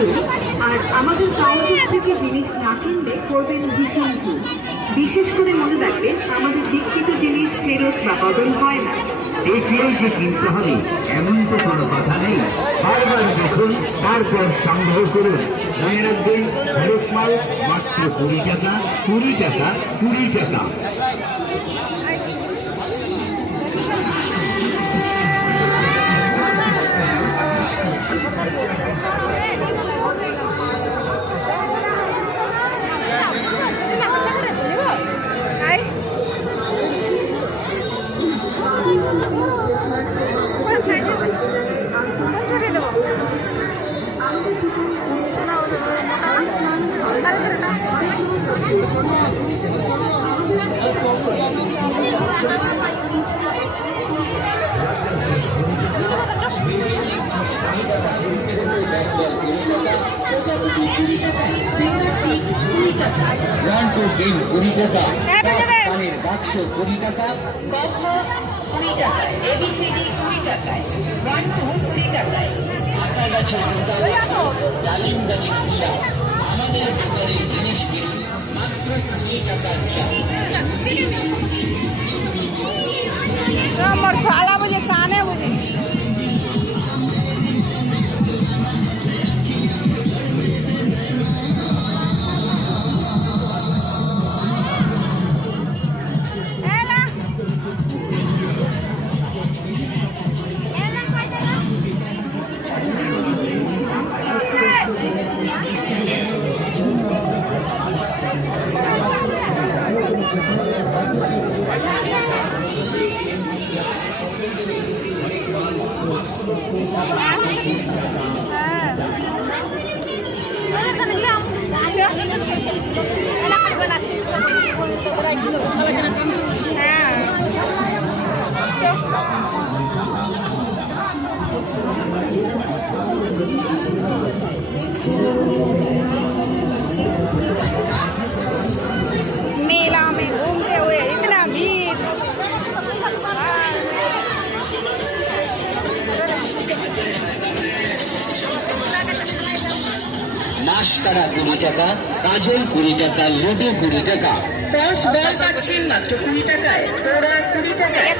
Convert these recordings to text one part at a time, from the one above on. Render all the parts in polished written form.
ভুল। আর আমাদের কাউন্টার থেকে জিনিস না কিনলে করবেন ভীষণ ভুল। বিশেষ করে মনে রাখবেন, আমাদের বিক্রিত জিনিস ফেরত বা বদল হয় না। দেখলেই যে কিনতে হবে এমন তো কোনো কথা নেই। বারবার দেখুন, তারপর সংগ্রহ করুন। মনে রাখবেন, হরেক মাল মাত্র 20 টাকা, 20 টাকা, 20 টাকা। গেম 20 টাকা, পানির বাক্স 20 টাকা, ক খ 20 টাকায়, ABCD 20 টাকায়, 1 2 20 টাকায়, আতা গাছের ডালিম গাছের টিয়া। আমাদের দোকানের জিনিস কিনুন মাত্র 20 টাকা দিয়া। আমার শালা বুঝে কানে বুঝে मेला में घूमते हुए इतना भीड़। নাশতারা 20 টাকা, কাজল 20 টাকা, লুডো 20 টাকা। পথ বল পাচ্ছেন মাত্র 20 টাকায়, তোরা 20 টাকায়,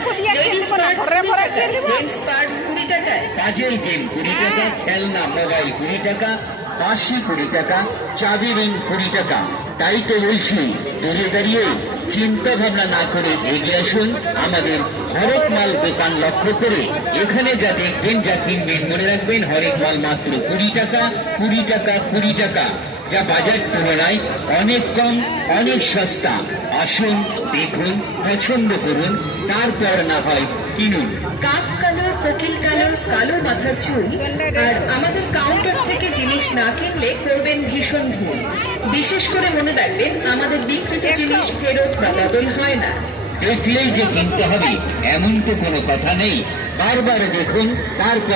জেন্টস পার্টস 20 টাকায়, কাজল গেম 20 টাকা, খেলনা মোবাইল 20 টাকা, বাঁশি 20 টাকা, চাবি রিং 20 টাকা। তাই তো বলছি, দূরে দাঁড়িয়ে চিন্তা ভাবনা না করে এগিয়ে আসুন আমাদের হরেক মাল দোকান লক্ষ্য করে। এখানে যা দেখবেন, যা কিনবেন, মনে রাখবেন হরেক মাল মাত্র 20 টাকা, 20 টাকা, 20 টাকা, যা বাজার তুলনায় অনেক কম, অনেক সস্তা। আসুন, দেখুন, পছন্দ করুন, তারপর না হয় কিনুন। কাক কালার, কোকিল কালার, কালো মাথার চুল। আর আমাদের কাউন্টার থেকে জিনিস না কিনলে করবেন ভীষণ ভুল। বিশেষ করে মনে রাখবেন, আমাদের বিক্রিত জিনিস ফেরত বা বদল হয় না। দেখলেই যে কিনতে হবে এমন তো কোনো কথা নেই। বারবার দেখুন, তারপর